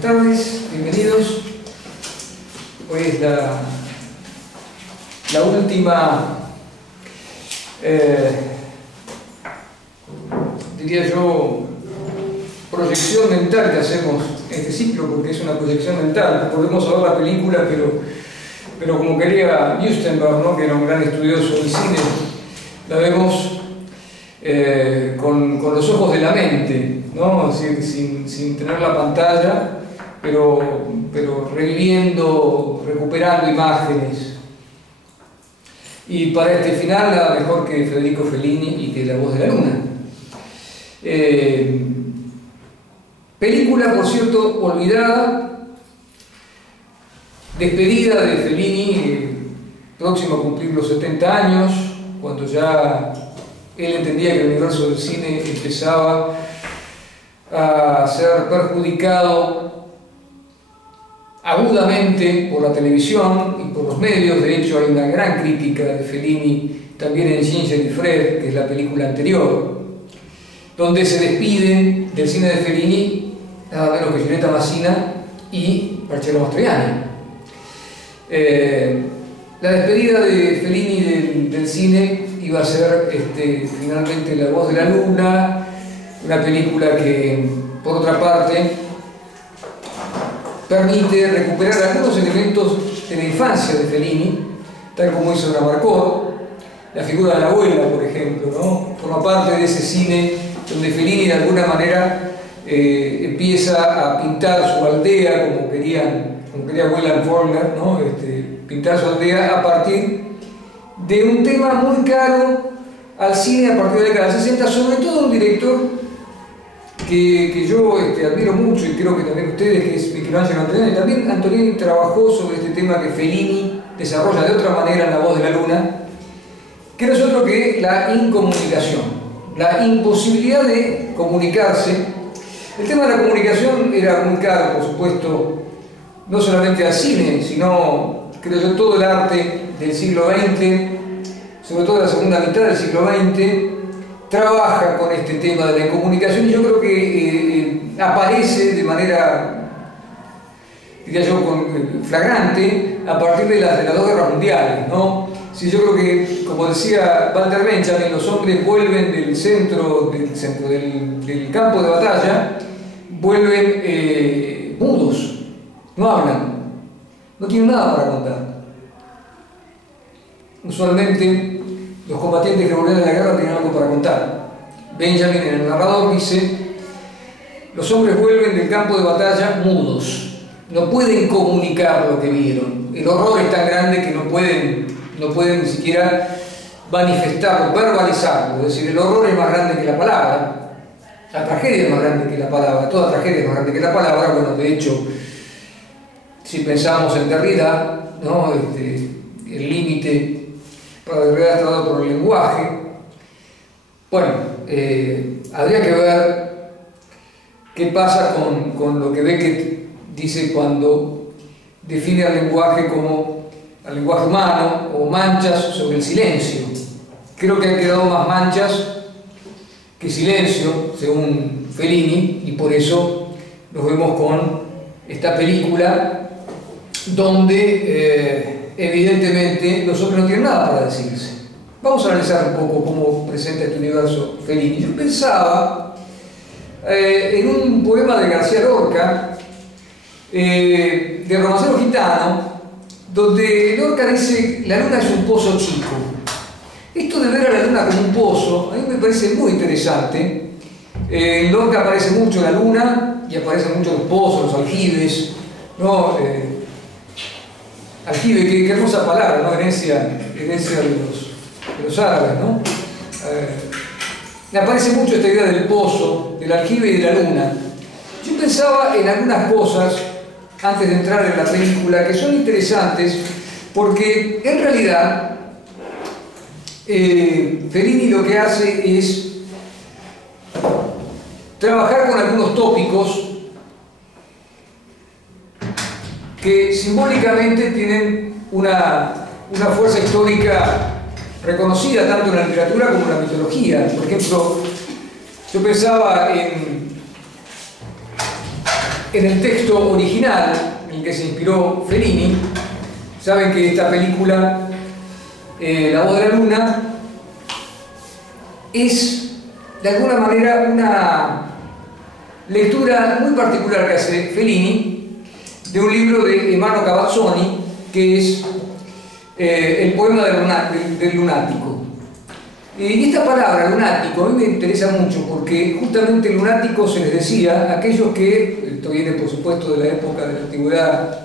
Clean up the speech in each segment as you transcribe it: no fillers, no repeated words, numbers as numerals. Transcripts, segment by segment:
Buenas tardes, bienvenidos. Hoy es la última, diría yo, proyección mental que hacemos en este ciclo, porque es una proyección mental. Volvemos a ver la película, pero como quería Mustenberg, ¿no?, que era un gran estudioso del cine, la vemos con los ojos de la mente, ¿no? Es decir, sin tener la pantalla, pero reviviendo, recuperando imágenes. Y para este final, nada mejor que Federico Fellini y que La voz de la luna. Película, por cierto, olvidada, despedida de Fellini, próximo a cumplir los 70 años, cuando ya él entendía que el universo del cine empezaba a ser perjudicado agudamente por la televisión y por los medios. De hecho, hay una gran crítica de Fellini también en Ginger y Fred, que es la película anterior, donde se despiden del cine de Fellini nada menos que Giulietta Massina y Marcello Mastroianni. La despedida de Fellini del cine iba a ser finalmente La voz de la luna, una película que, por otra parte, permite recuperar algunos elementos de la infancia de Fellini, tal como hizo Marcor, la figura de la abuela, por ejemplo, ¿no? Forma parte de ese cine donde Fellini de alguna manera empieza a pintar su aldea como quería William Faulkner, ¿no? Pintar su aldea a partir de un tema muy caro al cine a partir de la década del 60, sobre todo un director que yo admiro mucho, y creo que también ustedes, que es Michelangelo Antonioni. También Antonioni trabajó sobre este tema que Fellini desarrolla de otra manera en La voz de la luna, que no es otro que la incomunicación, la imposibilidad de comunicarse. El tema de la comunicación era muy caro, por supuesto, no solamente al cine, sino, creo yo, todo el arte del siglo XX, sobre todo la segunda mitad del siglo XX, trabaja con este tema de la incomunicación, y yo creo que aparece de manera, diría yo, flagrante a partir de las dos guerras mundiales, ¿no? Sí, yo creo que, como decía Walter Benjamin, los hombres vuelven del campo de batalla, vuelven mudos, no hablan, no tienen nada para contar. Usualmente los combatientes que volvían de la guerra tenían algo para contar. Benjamin, en el narrador, dice: los hombres vuelven del campo de batalla mudos, no pueden comunicar lo que vieron. El horror es tan grande que no pueden ni siquiera manifestarlo, verbalizarlo. Es decir, el horror es más grande que la palabra, la tragedia es más grande que la palabra, toda tragedia es más grande que la palabra. Bueno, de hecho, si pensamos en Derrida, ¿no? El límite para Derrida está dado por el lenguaje. Bueno, habría que ver qué pasa con lo que Beckett dice cuando define al lenguaje como al lenguaje humano, o manchas sobre el silencio. Creo que han quedado más manchas que silencio, según Fellini, y por eso nos vemos con esta película donde evidentemente los hombres no tienen nada para decirse. Vamos a analizar un poco cómo presenta este universo Fellini. Yo pensaba en un poema de García Lorca, de Romancero Gitano, donde Lorca dice: la luna es un pozo chico. Esto de ver a la luna como un pozo, a mí me parece muy interesante. En Lorca aparece mucho la luna y aparecen muchos los pozos, los aljibes, ¿no? Aljibe, qué hermosa palabra, ¿no? Herencia de los árabes, ¿no? Me aparece mucho esta idea del pozo, del aljibe y de la luna. Yo pensaba en algunas cosas antes de entrar en la película que son interesantes, porque en realidad Fellini lo que hace es trabajar con algunos tópicos que simbólicamente tienen una fuerza histórica reconocida tanto en la literatura como en la mitología. Por ejemplo, yo pensaba en en el texto original en el que se inspiró Fellini. Saben que esta película, La voz de la luna, es de alguna manera una lectura muy particular que hace Fellini de un libro de Emano Cavazzoni, que es el poema del lunático. Y esta palabra, lunático, a mí me interesa mucho porque justamente lunático se les decía a aquellos que, esto viene por supuesto de la época de la antigüedad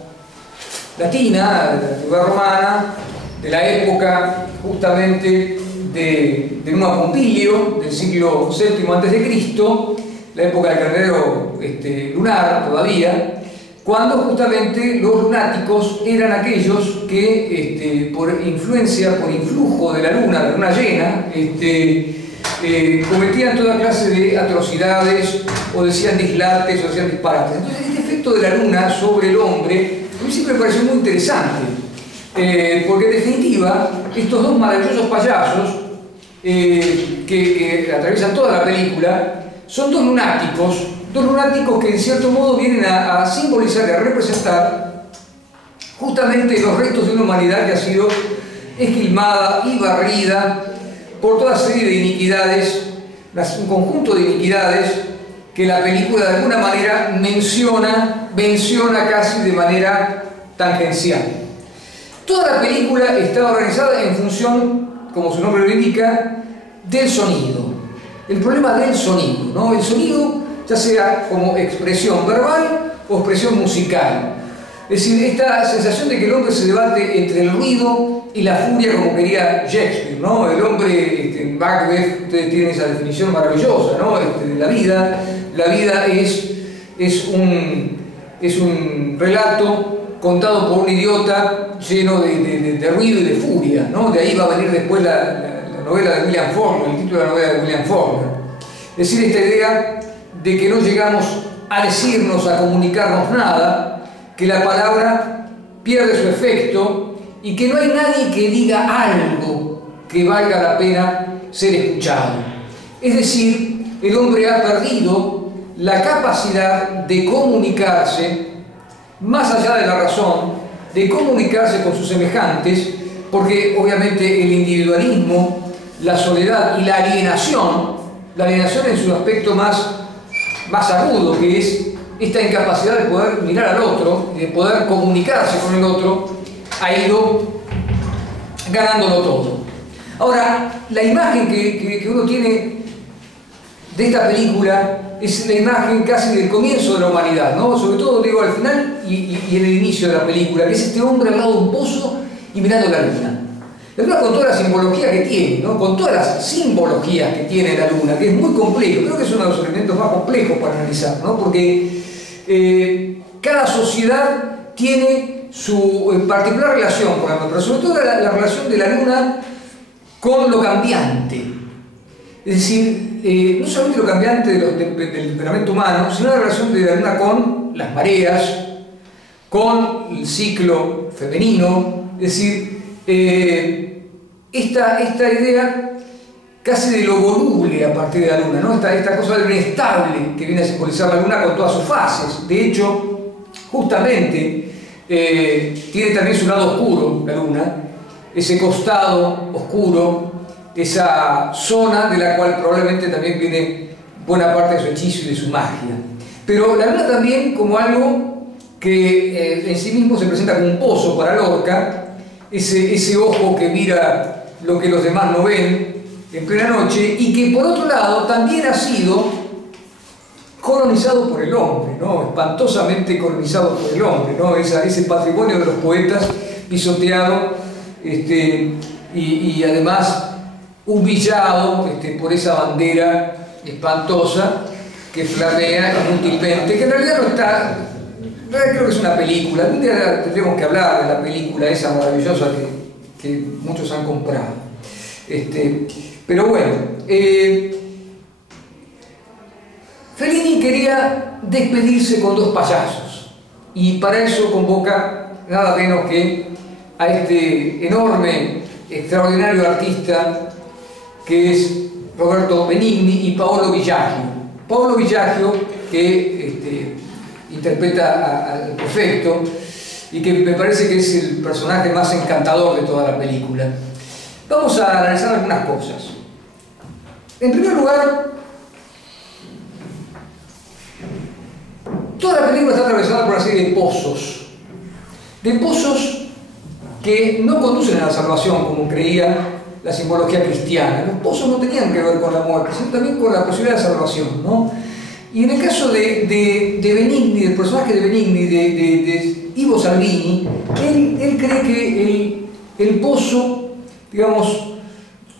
latina, de la antigüedad romana, de la época justamente de Numa Pompilio, del siglo VII a.C., la época del carnero lunar todavía, cuando justamente los lunáticos eran aquellos que por influencia, por influjo de la luna llena, cometían toda clase de atrocidades, o decían dislates, o decían disparates. Entonces este efecto de la luna sobre el hombre a mí siempre me pareció muy interesante, porque en definitiva estos dos maravillosos payasos que atraviesan toda la película son dos lunáticos que en cierto modo vienen a simbolizar y a representar justamente los restos de una humanidad que ha sido esquilmada y barrida por toda serie de iniquidades, un conjunto de iniquidades que la película de alguna manera menciona casi de manera tangencial. Toda la película está organizada en función, como su nombre lo indica, del sonido. El problema del sonido, ¿no? El sonido, ya sea como expresión verbal o expresión musical. Es decir, esta sensación de que el hombre se debate entre el ruido y la furia, como quería Shakespeare, ¿no? El hombre, en Macbeth, ustedes tienen esa definición maravillosa, ¿no? De la vida. La vida es un relato contado por un idiota lleno de ruido y de furia, ¿no? De ahí va a venir después la novela de William Faulkner, el título de la novela de William Faulkner. Es decir, esta idea de que no llegamos a decirnos, a comunicarnos nada, que la palabra pierde su efecto y que no hay nadie que diga algo que valga la pena ser escuchado. Es decir, el hombre ha perdido la capacidad de comunicarse, más allá de la razón, de comunicarse con sus semejantes, porque obviamente el individualismo, la soledad y la alienación en su aspecto más agudo, que es esta incapacidad de poder mirar al otro, de poder comunicarse con el otro, ha ido ganándolo todo. Ahora, la imagen que uno tiene de esta película es la imagen casi del comienzo de la humanidad, ¿no? Sobre todo, digo, al final y en el inicio de la película, que es este hombre al lado de un pozo y mirando la luna. La luna con toda la simbología que tiene, ¿no? Con todas las simbologías que tiene la luna, que es muy complejo, creo que es uno de los elementos más complejos para analizar, ¿no? Porque cada sociedad tiene su particular relación, por ejemplo, pero sobre todo la relación de la luna con lo cambiante. Es decir, no solamente lo cambiante del temperamento humano, sino la relación de la luna con las mareas, con el ciclo femenino. Es decir, esta idea casi de lo voluble a partir de la luna, ¿no? Esta cosa del inestable que viene a simbolizar la luna con todas sus fases. De hecho, justamente tiene también su lado oscuro la luna, ese costado oscuro, esa zona de la cual probablemente también viene buena parte de su hechizo y de su magia. Pero la luna también como algo que en sí mismo se presenta como un pozo para Lorca, ese ojo que mira lo que los demás no ven en plena noche, y que por otro lado también ha sido colonizado por el hombre, ¿no? Espantosamente colonizado por el hombre, ¿no? Ese patrimonio de los poetas pisoteado y además humillado por esa bandera espantosa que flamea inútilmente, que en realidad no está. Creo que es una película. Algún día tendremos que hablar de la película esa maravillosa que muchos han comprado. Pero bueno, Fellini quería despedirse con dos payasos y para eso convoca nada menos que a este enorme, extraordinario artista que es Roberto Benigni y Paolo Villaggio. Paolo Villaggio, que interpreta al prefecto y que me parece que es el personaje más encantador de toda la película. Vamos a analizar algunas cosas. En primer lugar, toda la película está atravesada por una serie de pozos que no conducen a la salvación como creía la simbología cristiana. Los pozos no tenían que ver con la muerte, sino también con la posibilidad de salvación, ¿no? Y en el caso de Benigni, del personaje de Benigni, de Ivo Salvini, él cree que el pozo, digamos,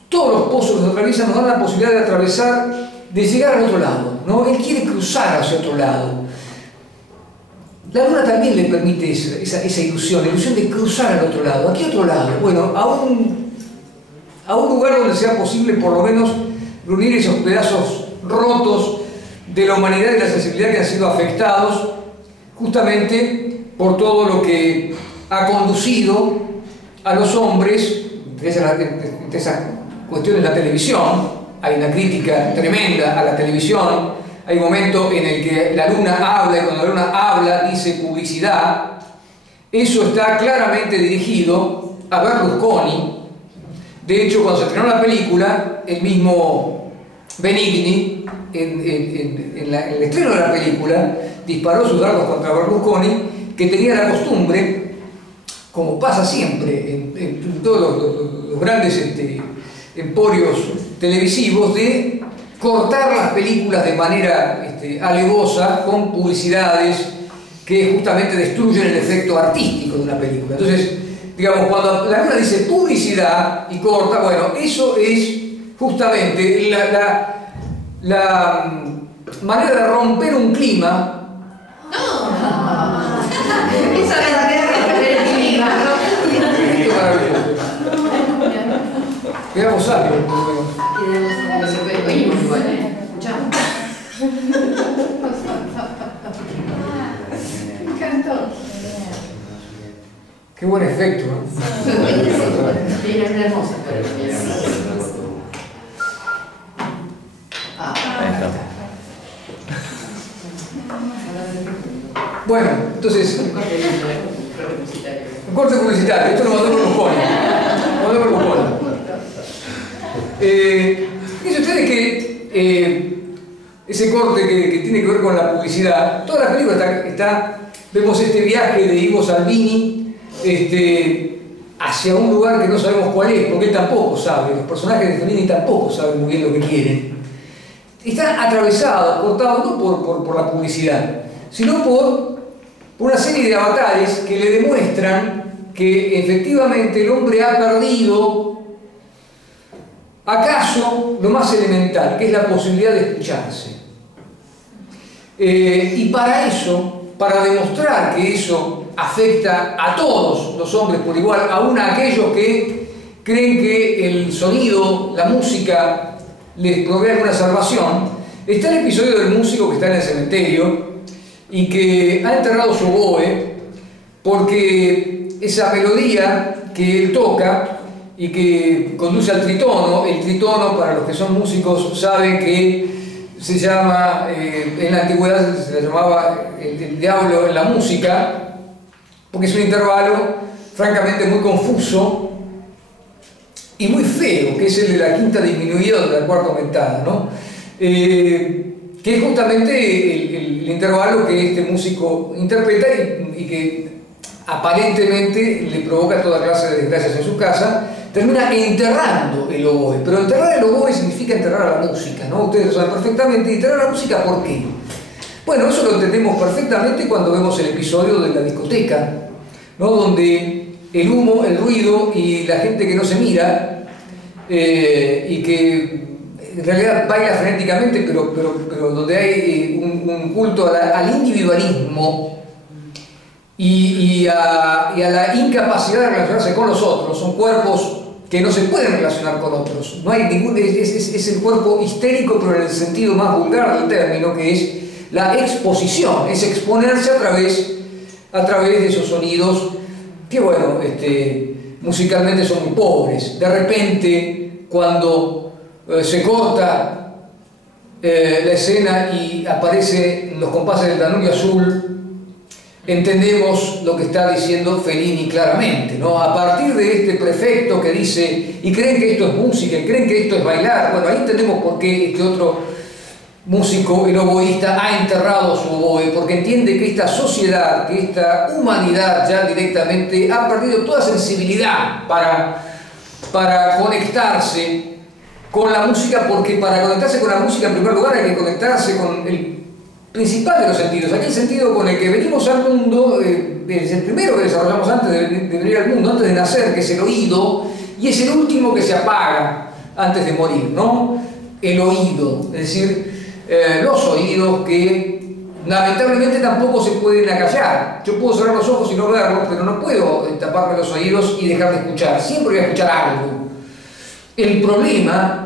todos los pozos que nos atraviesan nos dan la posibilidad de atravesar, de llegar al otro lado, ¿no? Él quiere cruzar hacia otro lado. La luna también le permite esa ilusión, la ilusión de cruzar al otro lado. ¿A qué otro lado? Bueno, a un lugar donde sea posible por lo menos reunir esos pedazos rotos de la humanidad y de la sensibilidad que han sido afectados justamente por todo lo que ha conducido a los hombres, entre esas cuestiones de la televisión. Hay una crítica tremenda a la televisión. Hay un momento en el que la luna habla, y cuando la luna habla dice publicidad. Eso está claramente dirigido a Berlusconi. De hecho, cuando se estrenó la película, el mismo Benigni, en el estreno de la película, disparó sus dardos contra Berlusconi, que tenía la costumbre, como pasa siempre en todos los grandes emporios televisivos, de cortar las películas de manera alevosa con publicidades que justamente destruyen el efecto artístico de una película. Entonces, digamos, cuando la luna dice publicidad y corta, bueno, eso es justamente la manera de romper un clima. No, esa es la manera de romper el clima. Qué maravilloso. Veamos algo. Oímos igual, escuchamos. Me encantó. Qué buen efecto, ¿no? Era una hermosa. Bueno, entonces, un corte publicitario. Esto lo mandó Berlusconi. Fíjense ustedes que ese corte que tiene que ver con la publicidad, toda la película vemos este viaje de Ivo Salvini hacia un lugar que no sabemos cuál es, porque él tampoco sabe, los personajes de Fellini tampoco saben muy bien lo que quieren. Está atravesado, cortado no por la publicidad, sino por una serie de avatares que le demuestran que efectivamente el hombre ha perdido acaso lo más elemental, que es la posibilidad de escucharse. Y para eso, para demostrar que eso afecta a todos los hombres por igual, aún a aquellos que creen que el sonido, la música, les provee alguna salvación, está el episodio del músico que está en el cementerio y que ha enterrado su oboe porque esa melodía que él toca y que conduce al tritono, el tritono, para los que son músicos saben que se llama, en la antigüedad se le llamaba el diablo en la música, porque es un intervalo francamente muy confuso y muy feo, que es el de la quinta disminuida de la cuarta aumentada, ¿no? Que es justamente el intervalo que este músico interpreta y que aparentemente le provoca toda clase de desgracias en su casa. Termina enterrando el oboe, pero enterrar el oboe significa enterrar a la música, ¿no? Ustedes lo saben perfectamente. ¿Enterrar a la música por qué? Bueno, eso lo entendemos perfectamente cuando vemos el episodio de la discoteca, ¿no? Donde el humo, el ruido y la gente que no se mira y que en realidad baila frenéticamente, pero donde hay un culto al individualismo y a la incapacidad de relacionarse con los otros. Son cuerpos que no se pueden relacionar con otros. No hay ningún, es el cuerpo histérico, pero en el sentido más vulgar del término, que es la exposición, es exponerse a través de esos sonidos que, bueno, musicalmente son muy pobres. De repente, cuando se corta la escena y aparecen los compases del Danubio Azul, entendemos lo que está diciendo Fellini claramente, ¿no? A partir de este prefecto que dice, y creen que esto es música, y creen que esto es bailar, bueno, ahí entendemos por qué este otro músico, el oboísta, ha enterrado su oboe, porque entiende que esta sociedad, que esta humanidad ya directamente ha perdido toda sensibilidad para conectarse con la música, porque para conectarse con la música, en primer lugar, hay que conectarse con el principal de los sentidos, aquel sentido con el que venimos al mundo, es el primero que desarrollamos antes de venir al mundo, antes de nacer, que es el oído, y es el último que se apaga antes de morir, ¿no? El oído, es decir, los oídos que lamentablemente tampoco se pueden acallar. Yo puedo cerrar los ojos y no verlos, pero no puedo taparme los oídos y dejar de escuchar, siempre voy a escuchar algo. El problema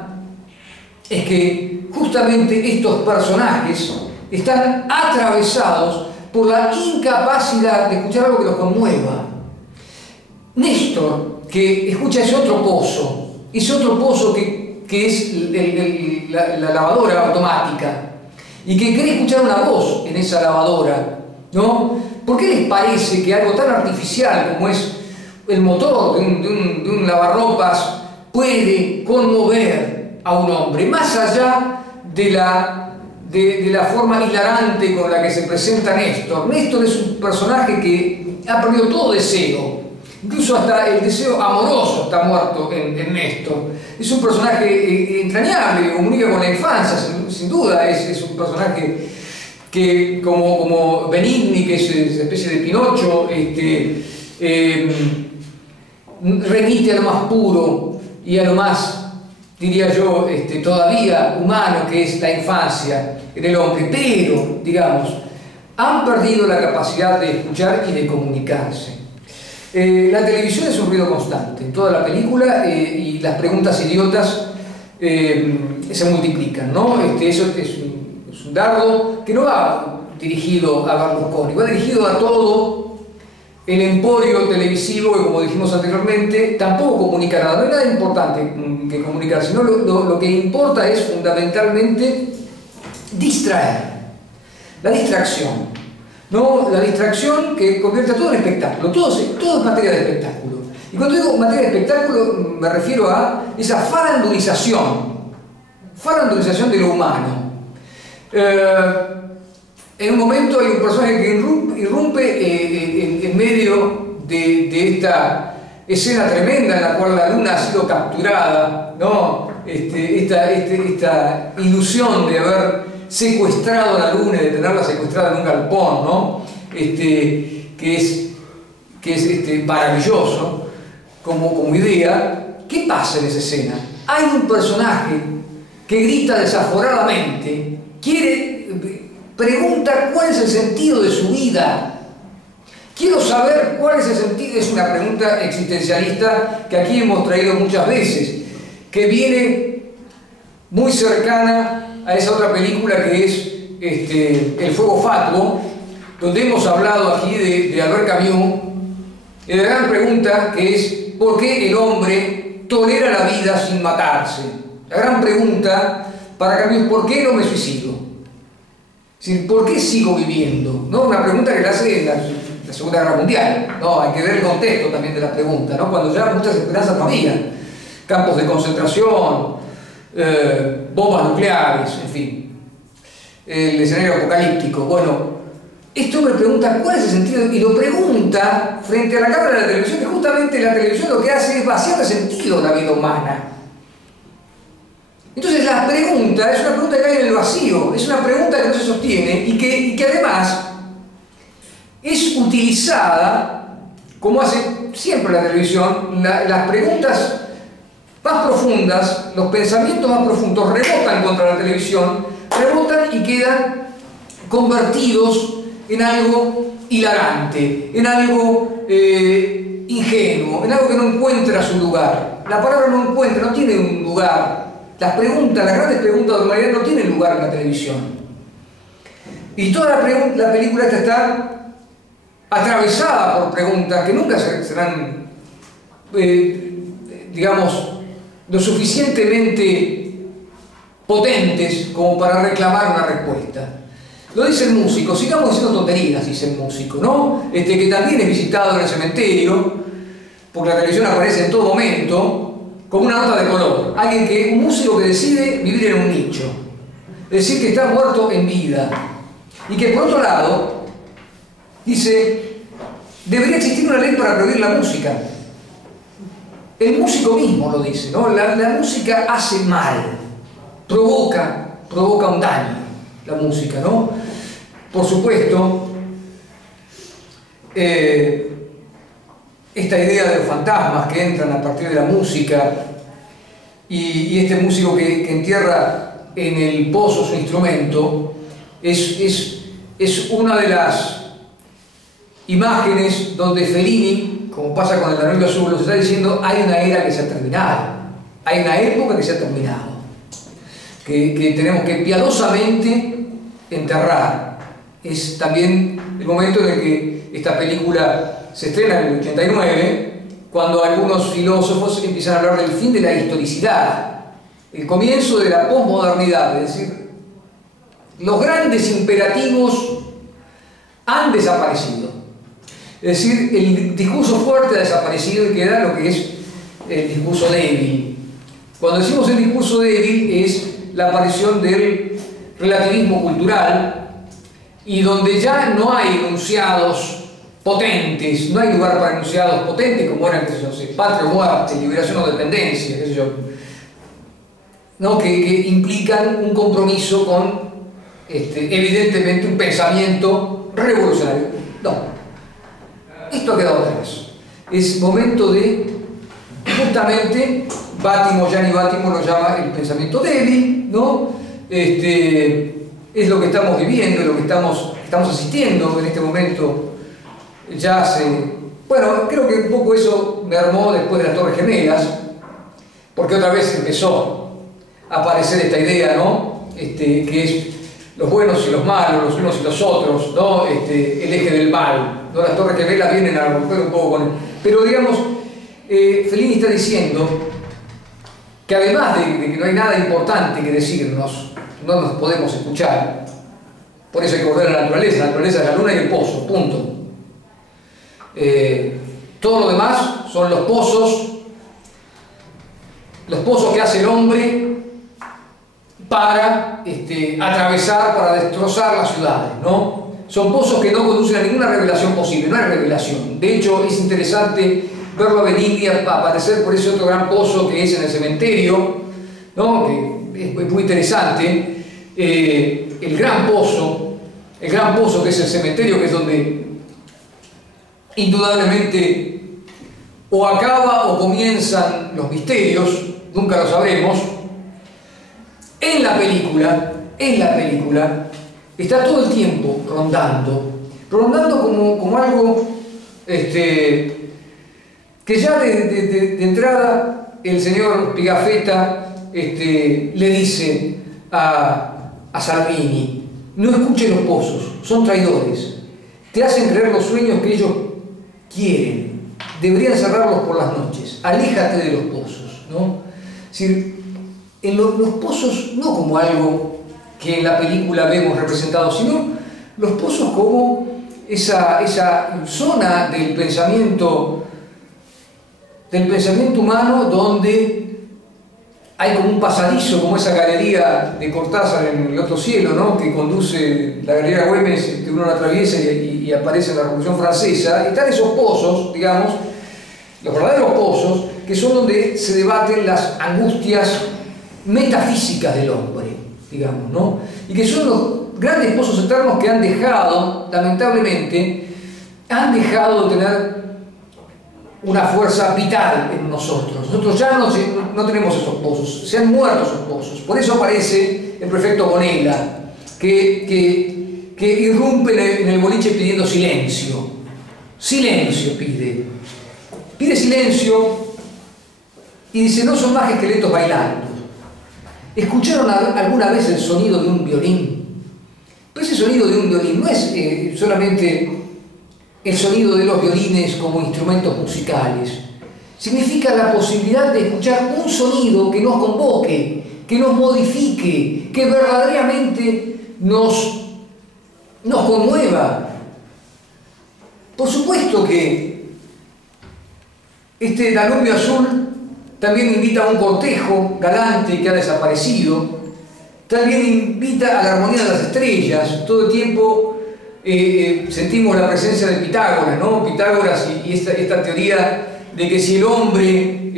es que justamente estos personajes están atravesados por la incapacidad de escuchar algo que los conmueva. Néstor, que escucha ese otro pozo que es la lavadora automática, y que quiere escuchar una voz en esa lavadora, ¿no? ¿Por qué les parece que algo tan artificial como es el motor de un lavarropas puede conmover a un hombre, más allá de la forma hilarante con la que se presenta Néstor? Néstor es un personaje que ha perdido todo deseo, incluso hasta el deseo amoroso está muerto en Néstor. Es un personaje entrañable, que comunica con la infancia, sin duda, es un personaje que, como Benigni, que es una especie de Pinocho, remite a lo más puro y a lo más, diría yo, todavía humano, que es la infancia en el hombre, pero, digamos, han perdido la capacidad de escuchar y de comunicarse. La televisión es un ruido constante en toda la película, y las preguntas idiotas se multiplican, ¿no? Eso es un dardo que no va dirigido a Berlusconi, va dirigido a todo el emporio televisivo que, como dijimos anteriormente, tampoco comunica nada. No hay nada importante que comunicar, sino lo que importa es fundamentalmente distraer, la distracción, ¿no? La distracción que convierte a todo en espectáculo, todo es materia de espectáculo. Y cuando digo materia de espectáculo me refiero a esa farandulización de lo humano. En un momento hay un personaje que irrumpe en medio de esta escena tremenda en la cual la luna ha sido capturada, ¿no? Esta ilusión de haber secuestrado a la luna y de tenerla secuestrada en un galpón, ¿no? Que es maravilloso como idea. ¿Qué pasa en esa escena? Hay un personaje que grita desaforadamente, pregunta cuál es el sentido de su vida. Quiero saber cuál es el sentido. Es una pregunta existencialista que aquí hemos traído muchas veces, que viene muy cercana a esa otra película que es El fuego fatuo, donde hemos hablado aquí de Albert Camus, y de la gran pregunta que es ¿por qué el hombre tolera la vida sin matarse? La gran pregunta para Camus es ¿por qué no me suicido? Es decir, ¿por qué sigo viviendo? ¿No? Una pregunta que la hace en la Segunda Guerra Mundial, ¿no? Hay que ver el contexto también de la pregunta, ¿no? Cuando ya muchas esperanzas no había, campos de concentración, bombas nucleares, en fin, el escenario apocalíptico. Bueno, este hombre pregunta cuál es el sentido, y lo pregunta frente a la cámara de la televisión, que justamente la televisión lo que hace es vaciar de sentido la vida humana. Entonces la pregunta es una pregunta que cae en el vacío, es una pregunta que no se sostiene y que además es utilizada, como hace siempre la televisión. Las preguntas más profundas, los pensamientos más profundos rebotan contra la televisión, rebotan y quedan convertidos en algo hilarante, en algo ingenuo, en algo que no encuentra su lugar. La palabra no tiene un lugar. Las grandes preguntas de la humanidad no tienen lugar en la televisión. Y toda la película esta está atravesada por preguntas que nunca serán, digamos, lo suficientemente potentes como para reclamar una respuesta. Lo dice el músico, sigamos diciendo tonterías, dice el músico, ¿no? Que también es visitado en el cementerio, porque la televisión aparece en todo momento, como una nota de color. Un músico que decide vivir en un nicho, es decir, que está muerto en vida. Y que por otro lado, dice, debería existir una ley para prohibir la música. El músico mismo lo dice, ¿no? La música hace mal, provoca un daño, la música, ¿no? Por supuesto, esta idea de los fantasmas que entran a partir de la música y este músico que entierra en el pozo su instrumento es una de las imágenes donde Fellini, como pasa con el Danubio Azul, nos está diciendo hay una era que se ha terminado, hay una época que se ha terminado, que tenemos que piadosamente enterrar. Es también el momento en el que esta película se estrena en el 89, cuando algunos filósofos empiezan a hablar del fin de la historicidad, el comienzo de la posmodernidad, es decir, los grandes imperativos han desaparecido. Es decir, el discurso fuerte ha desaparecido y queda lo que es el discurso débil. Cuando decimos el discurso débil es la aparición del relativismo cultural, y donde ya no hay enunciados potentes, no hay lugar para enunciados potentes como eran, no sé, patria o muerte, liberación o dependencia, qué sé yo, ¿no? que implican un compromiso con evidentemente un pensamiento revolucionario. No, esto ha quedado atrás. Es momento de, justamente, Gianni Bátimo lo llama el pensamiento débil, ¿no? Es lo que estamos viviendo, lo que estamos asistiendo en este momento. Ya bueno, creo que un poco eso mermó después de las Torres Gemelas, porque otra vez empezó a aparecer esta idea, ¿no? Que es los buenos y los malos, los unos y los otros, ¿no? El eje del mal, ¿no? Las Torres Gemelas vienen a romper un poco con él. Pero digamos, Fellini está diciendo que además de que no hay nada importante que decirnos, no nos podemos escuchar. Por eso hay que volver a la naturaleza es la luna y el pozo, punto. Todo lo demás son los pozos que hace el hombre para atravesar, para destrozar las ciudades, ¿no? Son pozos que no conducen a ninguna revelación posible, no hay revelación. De hecho, es interesante verlo a Benigni aparecer por ese otro gran pozo que es en el cementerio, ¿no? Que es muy interesante. El gran pozo que es el cementerio, que es donde indudablemente o acaba o comienzan los misterios, nunca lo sabremos. En la película está todo el tiempo rondando como algo que ya de entrada el señor Pigafetta le dice a Salvini: no escuchen los pozos, son traidores, te hacen creer los sueños que ellos quieren, deberían cerrarlos por las noches, aléjate de los pozos, ¿no? Es decir, en los pozos no como algo que en la película vemos representado, sino los pozos como esa zona del pensamiento humano donde hay como un pasadizo, como esa galería de Cortázar en El otro cielo, ¿no? Que conduce la galería Güemes, que uno la atraviesa y aparece en la Revolución Francesa. Y están esos pozos, digamos, los verdaderos pozos, que son donde se debaten las angustias metafísicas del hombre, digamos, ¿no? Y que son los grandes pozos eternos que han dejado, lamentablemente, de tener una fuerza vital en nosotros. Nosotros ya no tenemos esos pozos, se han muerto esos pozos. Por eso aparece el prefecto Bonella, que irrumpe en el boliche pidiendo silencio. Silencio pide silencio y dice: no son más que esqueletos bailando. ¿Escucharon alguna vez el sonido de un violín? Pero ese sonido de un violín no es solamente el sonido de los violines como instrumentos musicales. Significa la posibilidad de escuchar un sonido que nos convoque, que nos modifique, que verdaderamente nos conmueva. Por supuesto que este Danubio Azul también invita a un cortejo galante que ha desaparecido, también invita a la armonía de las estrellas. Todo el tiempo sentimos la presencia de Pitágoras, ¿no? Pitágoras y esta teoría de que si el hombre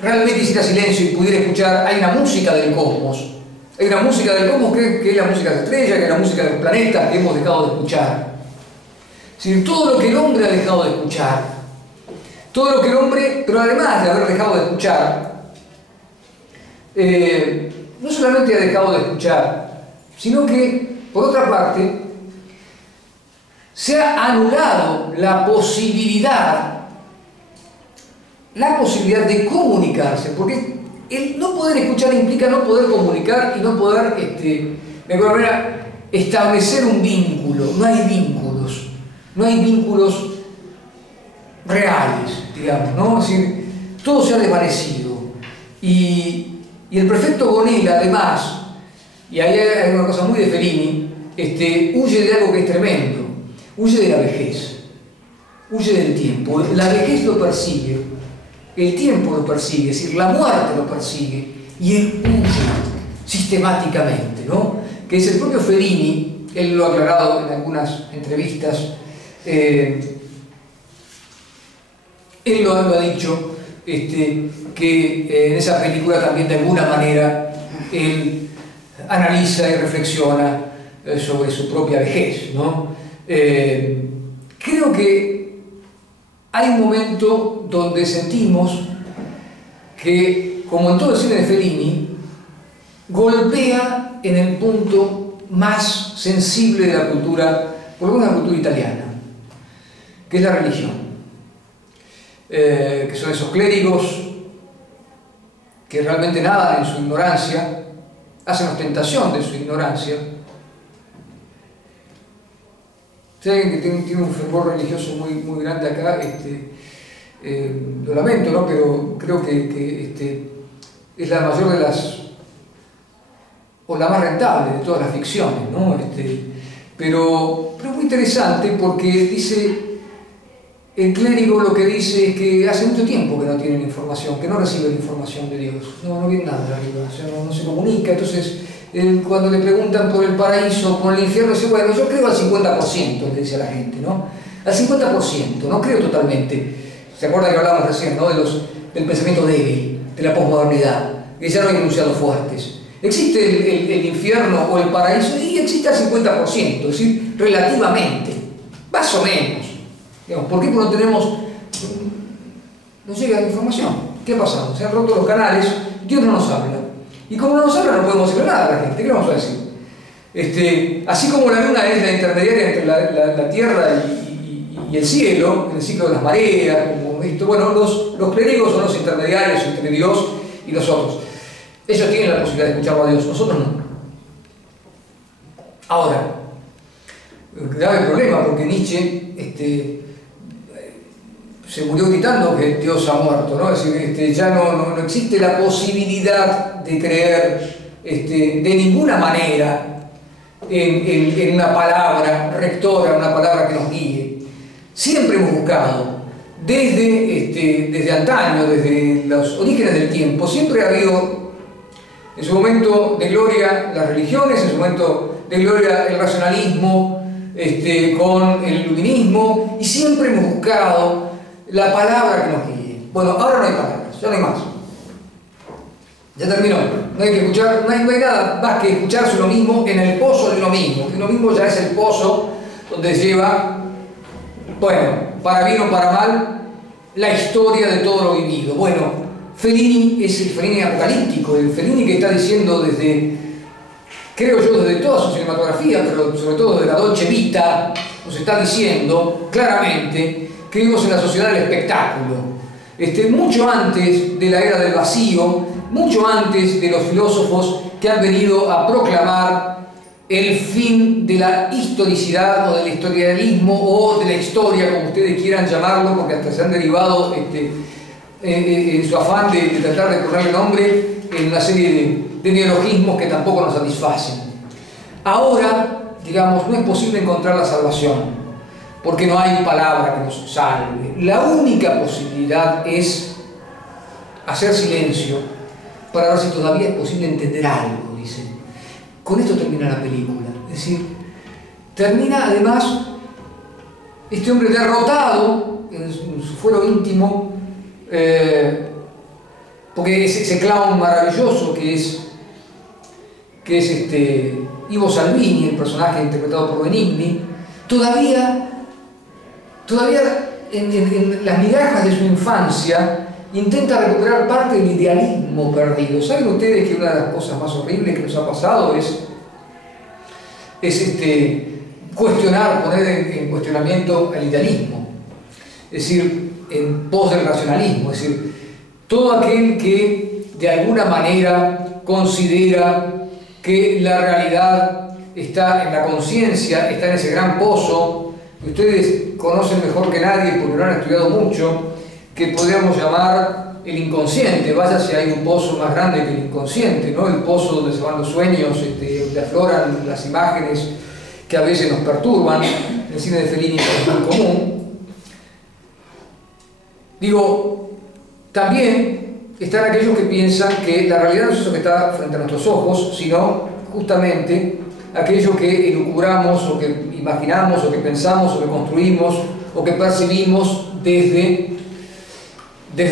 realmente hiciera silencio y pudiera escuchar, hay una música del cosmos. Hay una música del cosmos que es la música de las estrellas, que es la música de los planetas que hemos dejado de escuchar. Es decir, todo lo que el hombre ha dejado de escuchar, todo lo que el hombre, pero además de haber dejado de escuchar, no solamente ha dejado de escuchar, sino que, por otra parte, se ha anulado la posibilidad de comunicarse, porque el no poder escuchar implica no poder comunicar y no poder, de alguna manera, establecer un vínculo. No hay vínculos reales, digamos, ¿no? Es decir, todo se ha desvanecido. Y el prefecto Gonella, además, y ahí hay una cosa muy de Fellini, huye de algo que es tremendo, huye de la vejez, huye del tiempo. La vejez lo persigue, el tiempo lo persigue, es decir, la muerte lo persigue, y él huye sistemáticamente, ¿no? Que es el propio Fellini, él lo ha aclarado en algunas entrevistas, él lo ha dicho, que en esa película también de alguna manera él analiza y reflexiona sobre su propia vejez, ¿no? Creo que hay un momento donde sentimos que, como en todo el cine de Fellini, golpea en el punto más sensible de la cultura, por lo menos la cultura italiana, que es la religión. Que son esos clérigos que realmente nadan en su ignorancia, hacen ostentación de su ignorancia. Si hay alguien que tiene un fervor religioso muy grande acá, lo lamento, ¿no? Pero creo que es la mayor de las, o la más rentable de todas las ficciones, ¿no? Pero es muy interesante porque dice, el clérigo lo que dice es que hace mucho tiempo que no tienen información, que no reciben información de Dios, no viene nada de arriba, o sea, no se comunica. Entonces, cuando le preguntan por el paraíso, por el infierno, dice, bueno, yo creo al 50%, le dice a la gente, ¿no? Al 50%, no creo totalmente. ¿Se acuerdan que hablábamos recién, ¿no? Del pensamiento débil, de la posmodernidad, que ya no hay enunciados fuertes. ¿Existe el infierno o el paraíso? Y existe al 50%, es decir, relativamente, más o menos. Digamos, ¿por qué? Porque no tenemos, no llega la información. ¿Qué ha pasado? Se han roto los canales, Dios no nos habla. Y como no nos habla, no podemos decirle nada a la gente. ¿Qué vamos a decir? Así como la luna es la intermediaria entre la tierra y el cielo, en el ciclo de las mareas, como esto, bueno, los clérigos son los intermediarios entre Dios y nosotros. Ellos tienen la posibilidad de escuchar a Dios, nosotros no. Ahora, grave problema, porque Nietzsche se murió gritando que Dios ha muerto, ¿no? Es decir, ya no existe la posibilidad de creer de ninguna manera en una palabra rectora, una palabra que nos guíe. Siempre hemos buscado, desde antaño, desde los orígenes del tiempo, siempre ha habido en su momento de gloria las religiones, en su momento de gloria el racionalismo, con el iluminismo, y siempre hemos buscado la palabra que nos guíe. Bueno, ahora no hay palabras, ya no hay más. Ya terminó. No hay que escuchar, no hay nada más que escucharse uno mismo en el pozo de uno mismo. Uno mismo ya es el pozo donde lleva, bueno, para bien o para mal, la historia de todo lo vivido. Bueno, Fellini es el Fellini apocalíptico, el Fellini que está diciendo desde, creo yo, desde toda su cinematografía, pero sobre todo desde la Dolce Vita, nos está diciendo claramente que vivimos en la sociedad del espectáculo. Mucho antes de la era del vacío, mucho antes de los filósofos que han venido a proclamar el fin de la historicidad o del historialismo o de la historia, como ustedes quieran llamarlo, porque hasta se han derivado en su afán de tratar de ponerle nombre en una serie de neologismos que tampoco nos satisfacen. Ahora, digamos, no es posible encontrar la salvación, porque no hay palabra que nos salve. La única posibilidad es hacer silencio para ver si todavía es posible entender algo, dicen. Con esto termina la película. Es decir, termina además este hombre derrotado en su fuero íntimo, porque ese clown maravilloso que es Ivo Salvini, el personaje interpretado por Benigni, todavía en las migajas de su infancia intenta recuperar parte del idealismo perdido. ¿Saben ustedes que una de las cosas más horribles que nos ha pasado es cuestionar, poner en cuestionamiento el idealismo? Es decir, en pos del racionalismo. Es decir, todo aquel que de alguna manera considera que la realidad está en la conciencia, está en ese gran pozo que ustedes conocen mejor que nadie porque lo han estudiado mucho, que podríamos llamar el inconsciente. Vaya si hay un pozo más grande que el inconsciente, ¿no? El pozo donde se van los sueños, donde afloran las imágenes que a veces nos perturban. En el cine de Fellini es muy común. Digo, también están aquellos que piensan que la realidad no es eso que está frente a nuestros ojos, sino justamente aquello que elucubramos, o que imaginamos, o que pensamos, o que construimos, o que percibimos desde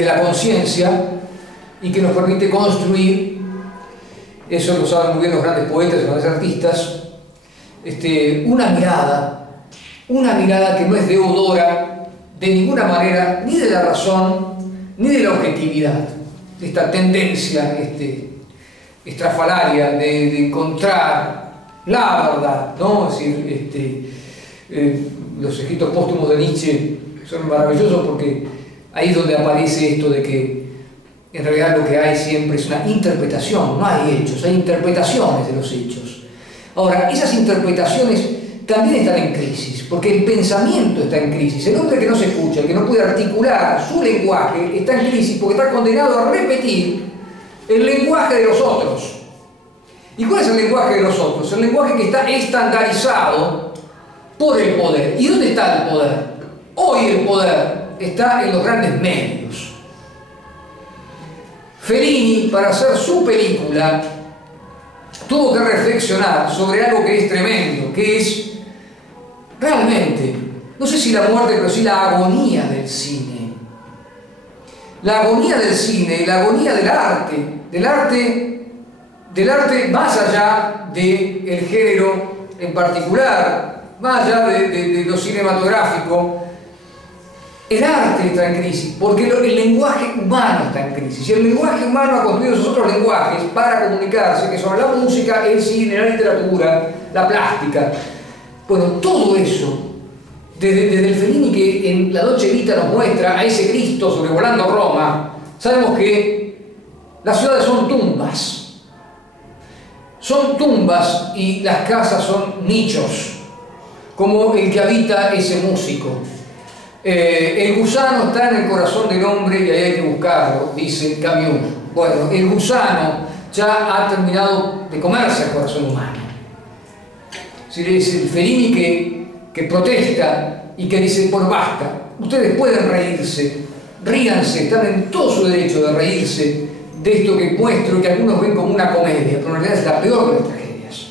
la conciencia, y que nos permite construir, eso lo saben muy bien los grandes poetas y los grandes artistas, una mirada que no es deudora de ninguna manera ni de la razón ni de la objetividad, de esta tendencia estrafalaria de encontrar la verdad, ¿no? Es decir, los escritos póstumos de Nietzsche son maravillosos porque ahí es donde aparece esto de que en realidad lo que hay siempre es una interpretación, no hay hechos, hay interpretaciones de los hechos. Ahora, esas interpretaciones también están en crisis, porque el pensamiento está en crisis. El hombre que no se escucha, el que no puede articular su lenguaje, está en crisis porque está condenado a repetir el lenguaje de los otros. ¿Y cuál es el lenguaje de los otros? El lenguaje que está estandarizado por el poder. ¿Y dónde está el poder? Hoy el poder está en los grandes medios. Fellini, para hacer su película, tuvo que reflexionar sobre algo que es tremendo, que es realmente, no sé si la muerte, pero sí la agonía del cine. La agonía del cine y la agonía del arte más allá del género en particular, más allá de lo cinematográfico. El arte está en crisis, porque el lenguaje humano está en crisis. Y el lenguaje humano ha construido sus otros lenguajes para comunicarse, que son la música, el cine, la literatura, la plástica. Bueno, todo eso, desde el Fellini que en la Dolce Vita nos muestra a ese Cristo sobrevolando Roma, sabemos que las ciudades son tumbas. Son tumbas y las casas son nichos, como el que habita ese músico. El gusano está en el corazón del hombre y ahí hay que buscarlo, dice Camus. Bueno, el gusano ya ha terminado de comerse el corazón humano. Es el Fellini que protesta y que dice, bueno, basta, ustedes pueden reírse, ríanse, están en todo su derecho de reírse de esto que muestro, que algunos ven como una comedia, pero en realidad es la peor de las tragedias.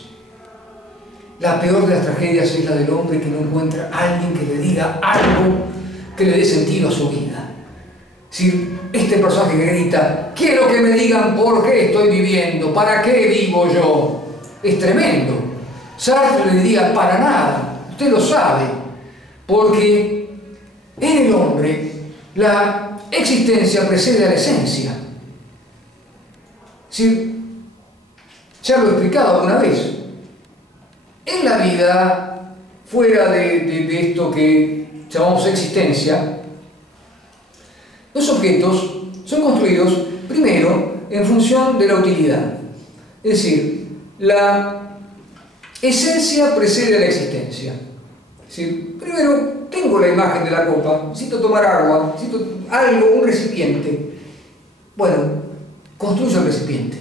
La peor de las tragedias es la del hombre que no encuentra a alguien que le diga algo que le dé sentido a su vida. Es decir, este personaje que grita, quiero que me digan por qué estoy viviendo, para qué vivo yo, es tremendo. Sartre le diría, para nada, usted lo sabe, porque en el hombre la existencia precede a la esencia. Es decir, ya lo he explicado alguna vez, en la vida, fuera de esto que llamamos existencia, los objetos son construidos primero en función de la utilidad. Es decir, la esencia precede a la existencia. Es decir, primero tengo la imagen de la copa, necesito tomar agua, necesito algo, un recipiente. Bueno, construyo el recipiente.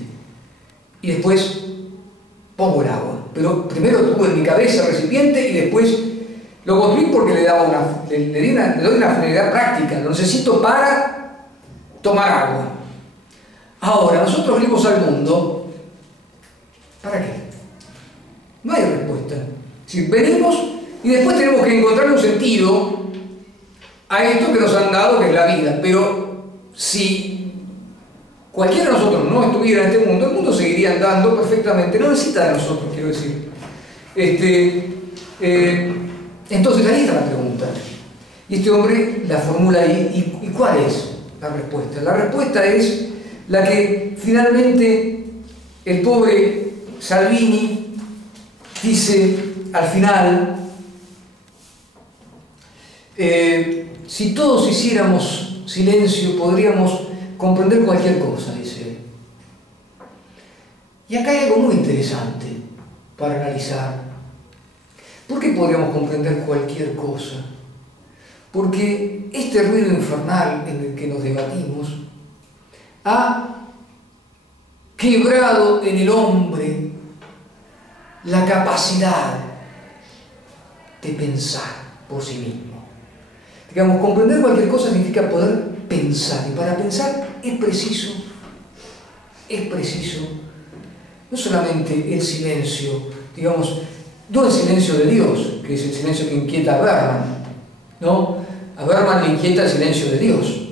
y después pongo el agua. Pero primero tuve en mi cabeza el recipiente y después lo construí porque le doy una finalidad práctica. Lo necesito para tomar agua. Ahora, nosotros venimos al mundo, ¿para qué? No hay respuesta. Si venimos y después tenemos que encontrar un sentido a esto que nos han dado, que es la vida. Pero si cualquiera de nosotros no estuviera en este mundo, el mundo seguiría andando perfectamente. No necesita de nosotros, quiero decir. Entonces ahí está la pregunta. Y este hombre la formula ahí. ¿Y cuál es la respuesta? La respuesta es la que finalmente el pobre Salvini dice al final: si todos hiciéramos silencio podríamos comprender cualquier cosa, dice él. Y acá hay algo muy interesante para analizar. ¿Por qué podríamos comprender cualquier cosa? Porque este ruido infernal en el que nos debatimos ha quebrado en el hombre la capacidad de pensar por sí mismo. Digamos, comprender cualquier cosa significa poder pensar, y para pensar es preciso no solamente el silencio, digamos, no el silencio de Dios, que es el silencio que inquieta a Berman, ¿no? A Berman le inquieta el silencio de Dios,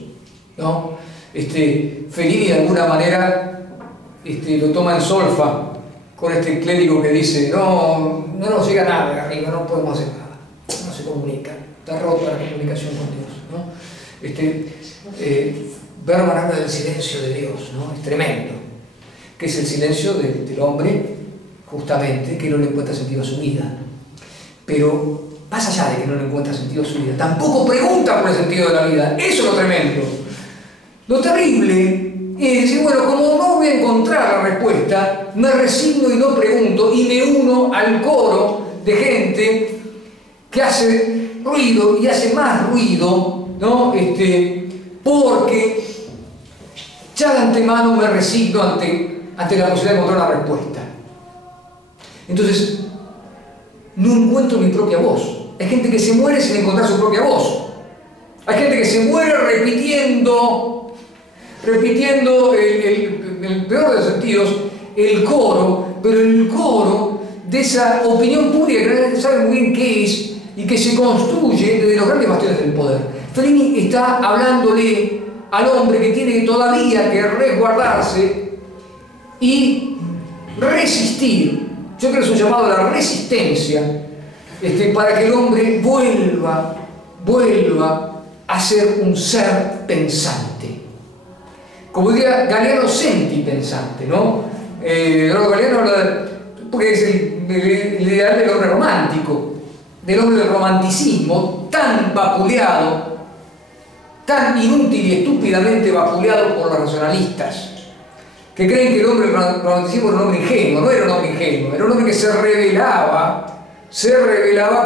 ¿no? Fellini de alguna manera lo toma en solfa con este clérigo que dice: no nos llega nada de arriba, no podemos hacer nada, no se comunica, está rota la comunicación con Dios, ¿no? Berman habla del silencio de Dios, ¿no? Es tremendo, que es el silencio del hombre, justamente, que no le encuentra sentido a su vida. Pero más allá de que no le encuentra sentido a su vida, tampoco pregunta por el sentido de la vida. Eso es lo tremendo. Lo terrible es decir: bueno, como no voy a encontrar la respuesta, me resigno y no pregunto, y me uno al coro de gente que hace ruido y hace más ruido, ¿no? Porque ya de antemano me resigno ante la posibilidad de encontrar una respuesta. Entonces, no encuentro mi propia voz. Hay gente que se muere sin encontrar su propia voz. Hay gente que se muere repitiendo en el peor de los sentidos, el coro, pero el coro de esa opinión pública que nadie sabe muy bien qué es y que se construye desde los grandes bastiones del poder. Fellini está hablándole al hombre que tiene todavía que resguardarse y resistir. Yo creo que es un llamado a la resistencia, para que el hombre vuelva a ser un ser pensante. Como diría Galeano, sentipensante, ¿no? Galeano habla porque es el ideal del hombre romántico, del hombre del romanticismo, tan vapuleado, tan inútil y estúpidamente vapuleado por los racionalistas, que creen que el hombre del romanticismo era un hombre ingenuo. No era un hombre ingenuo, era un hombre que se rebelaba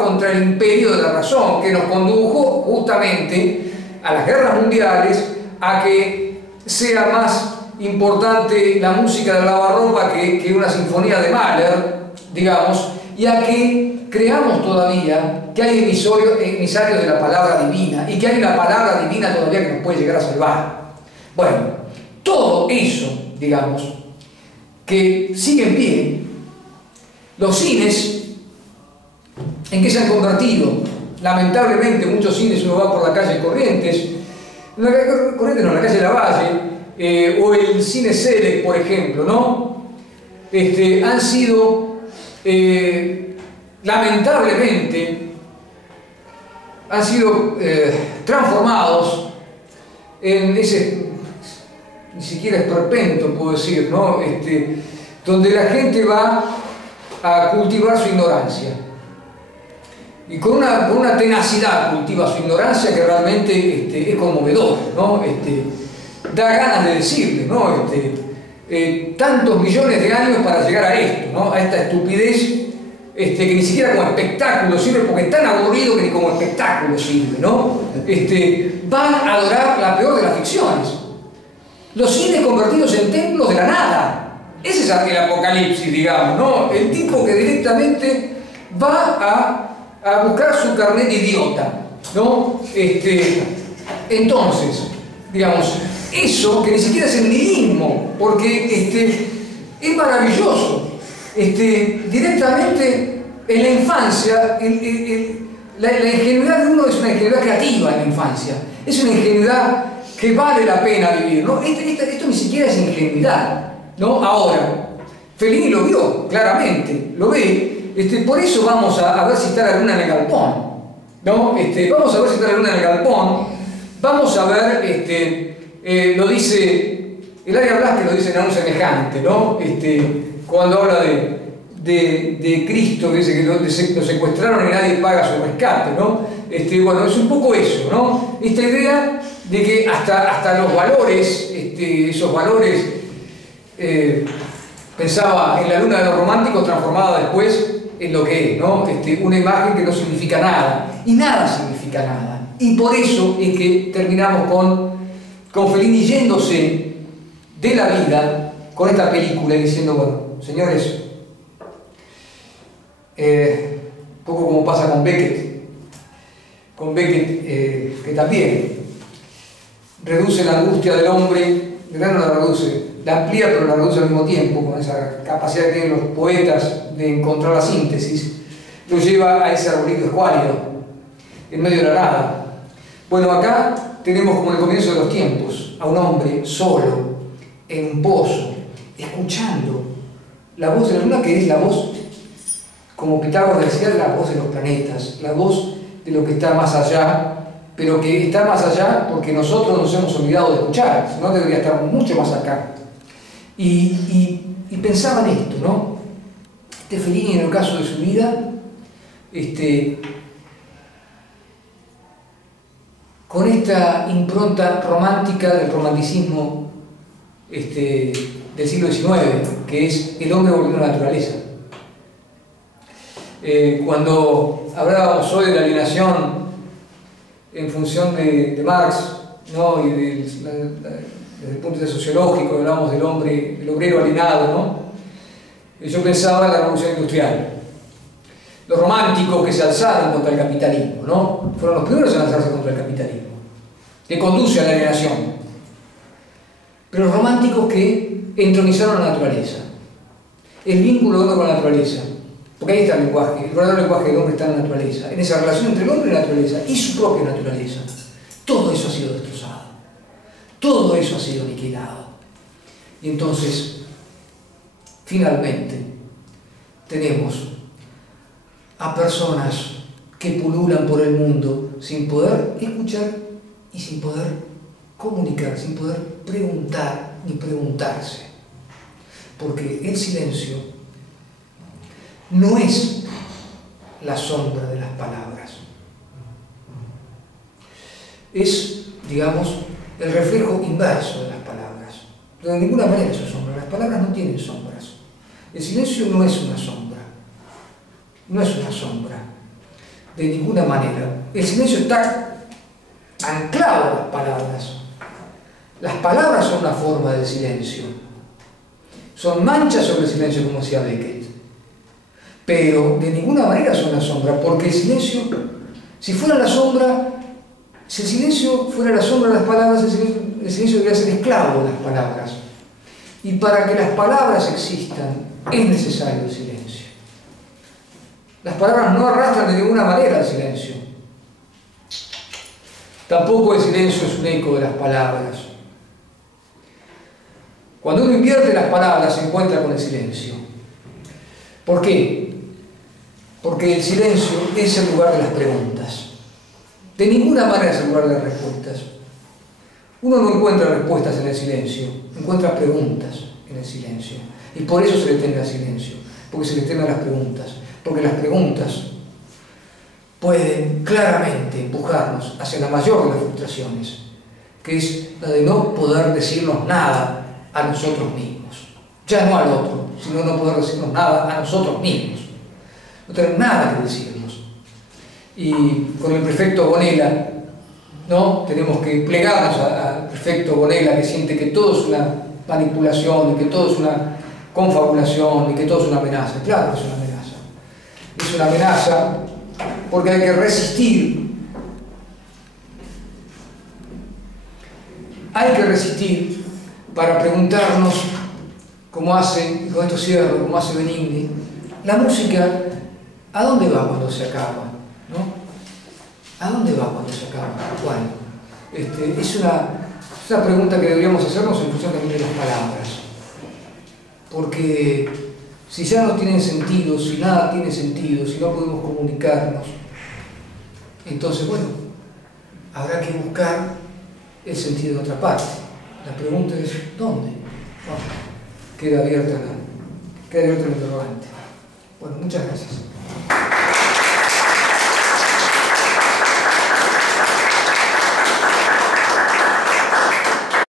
contra el imperio de la razón, que nos condujo justamente a las guerras mundiales, a que sea más importante la música de lavarropa que una sinfonía de Mahler, digamos, y a que creamos todavía que hay emisarios de la palabra divina, y que hay una palabra divina todavía que nos puede llegar a salvar. Bueno, todo eso, digamos, que sigue en pie. Los cines, ¿en qué se han convertido? Lamentablemente muchos cines, uno va por la calle Corrientes, la calle Lavalle, o el cine Selec, por ejemplo, ¿no? Han sido lamentablemente transformados en ese, ni siquiera esperpento puedo decir, ¿no? Donde la gente va a cultivar su ignorancia, y con una tenacidad cultiva su ignorancia que realmente es conmovedor, ¿no? Da ganas de decirle, ¿no? Tantos millones de años para llegar a esto, ¿no? A esta estupidez, que ni siquiera como espectáculo sirve, porque es tan aburrido que ni como espectáculo sirve, ¿no? Van a adorar la peor de las ficciones. Los cines convertidos en templos de la nada, Ese es el Apocalipsis, digamos, ¿no? El tipo que directamente va a buscar su carnet idiota, ¿no? Entonces, digamos, eso que ni siquiera es el nihilismo, porque es maravilloso. Directamente en la infancia, la ingenuidad de uno es una ingenuidad creativa en la infancia, es una ingenuidad que vale la pena vivir, ¿no? Esto ni siquiera es ingenuidad, ¿no? Ahora, Fellini lo vio, claramente, lo ve, por eso vamos a ver si está la luna en el galpón, ¿no? Vamos a ver si está la luna en el galpón, vamos a ver, lo dice, Hilaria Blasquez lo dice en un semejante, ¿no? Cuando habla de Cristo, que dice que lo secuestraron y nadie paga su rescate, ¿no? Bueno, es un poco eso, ¿no? Esta idea de que hasta los valores, esos valores, pensaba en la luna de los románticos transformada después en lo que es, ¿no? Una imagen que no significa nada, y nada significa nada. Y por eso es que terminamos con Fellini yéndose de la vida con esta película y diciendo, bueno, señores, un poco como pasa con Beckett, que también reduce la angustia del hombre, no la reduce, la amplía pero la reduce al mismo tiempo, con esa capacidad que tienen los poetas de encontrar la síntesis, lo lleva a ese arbolito escuálido, en medio de la nada. Bueno, acá tenemos como en el comienzo de los tiempos, a un hombre solo, en un pozo, escuchando la voz de la luna, que es la voz, como Pitágoras decía, la voz de los planetas, la voz de lo que está más allá, pero que está más allá porque nosotros nos hemos olvidado de escuchar, si no debería estar mucho más acá. Y pensaba en esto, ¿no? Fellini, en el caso de su vida, con esta impronta romántica del romanticismo del siglo XIX, que es el hombre volviendo a la naturaleza. Cuando hablábamos hoy de la alienación en función de Marx, ¿no? Y desde el punto de vista sociológico, hablábamos del hombre, del obrero alienado, ¿no? Yo pensaba en la revolución industrial. Los románticos que se alzaron contra el capitalismo, ¿no? Fueron los primeros en alzarse contra el capitalismo, que conduce a la alienación. Pero los románticos que entronizaron la naturaleza, el vínculo del hombre con la naturaleza, porque ahí está el lenguaje, el verdadero lenguaje del hombre está en la naturaleza, en esa relación entre el hombre y la naturaleza, y su propia naturaleza. Todo eso ha sido destrozado, todo eso ha sido aniquilado. Y entonces, finalmente, tenemos a personas que pululan por el mundo sin poder escuchar y sin poder comunicar, sin poder preguntar ni preguntarse. Porque el silencio no es la sombra de las palabras. Es, digamos, el reflejo inverso de las palabras. De ninguna manera son sombras. Las palabras no tienen sombras. El silencio no es una sombra. No es una sombra. De ninguna manera. El silencio está anclado a las palabras. Las palabras son una forma del silencio. Son manchas sobre el silencio, como decía Beckett. Pero de ninguna manera son una sombra, porque el silencio, si fuera la sombra, si el silencio fuera la sombra de las palabras, el silencio debería ser esclavo de las palabras. Y para que las palabras existan, es necesario el silencio. Las palabras no arrastran de ninguna manera el silencio. Tampoco el silencio es un eco de las palabras. Cuando uno invierte las palabras, se encuentra con el silencio. ¿Por qué? Porque el silencio es el lugar de las preguntas. De ninguna manera es el lugar de las respuestas. Uno no encuentra respuestas en el silencio, encuentra preguntas en el silencio. Y por eso se le teme al silencio, porque se le teme a las preguntas. Porque las preguntas pueden claramente empujarnos hacia la mayor de las frustraciones, que es la de no poder decirnos nada a nosotros mismos. Ya no al otro, sino no poder decirnos nada a nosotros mismos. No tener nada que decirnos. Y con el prefecto Bonella, ¿no? Tenemos que plegarnos al prefecto Bonella, que siente que todo es una manipulación, que todo es una confabulación y que todo es una amenaza. Claro que es una amenaza. Es una amenaza porque hay que resistir. Hay que resistir para preguntarnos, como hace, y con esto cierro, como hace Benigni, la música, ¿a dónde va cuando se acaba? ¿No? ¿A dónde va cuando se acaba? Bueno, es una pregunta que deberíamos hacernos en función también de las palabras. Porque si ya no tienen sentido, si nada tiene sentido, si no podemos comunicarnos, entonces, bueno, habrá que buscar el sentido de otra parte. La pregunta es, ¿dónde? Bueno, queda abierta el interrogante. Bueno, muchas gracias.